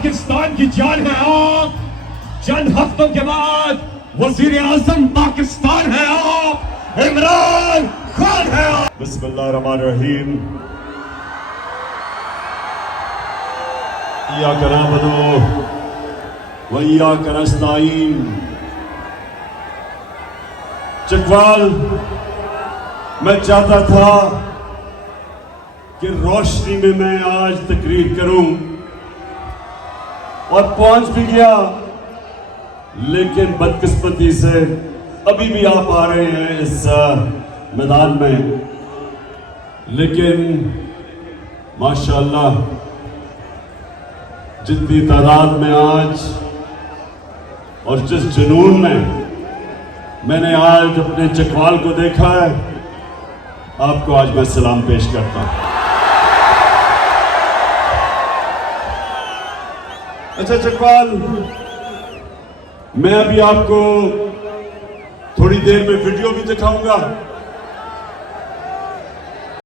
पाकिस्तान की जान है आप, चंद हफ्तों के बाद वजीर आजम पाकिस्तान है आप, इमरान खान है आप। बिस्मिल्लाहिर्रहमानिर्रहीम। इय्याका नअबुदु व इय्याका नस्तईन। चकवाल, मैं चाहता था कि रोशनी में मैं आज तकरीर करूं और पहुंच भी गया, लेकिन बदकिस्मती से अभी भी आप आ रहे हैं इस मैदान में। लेकिन माशाअल्लाह जितनी तादाद में आज और जिस जुनून में मैंने आज अपने चकवाल को देखा है, आपको आज मैं सलाम पेश करता हूं। अच्छा चकवाल, मैं अभी आपको थोड़ी देर में वीडियो भी दिखाऊंगा।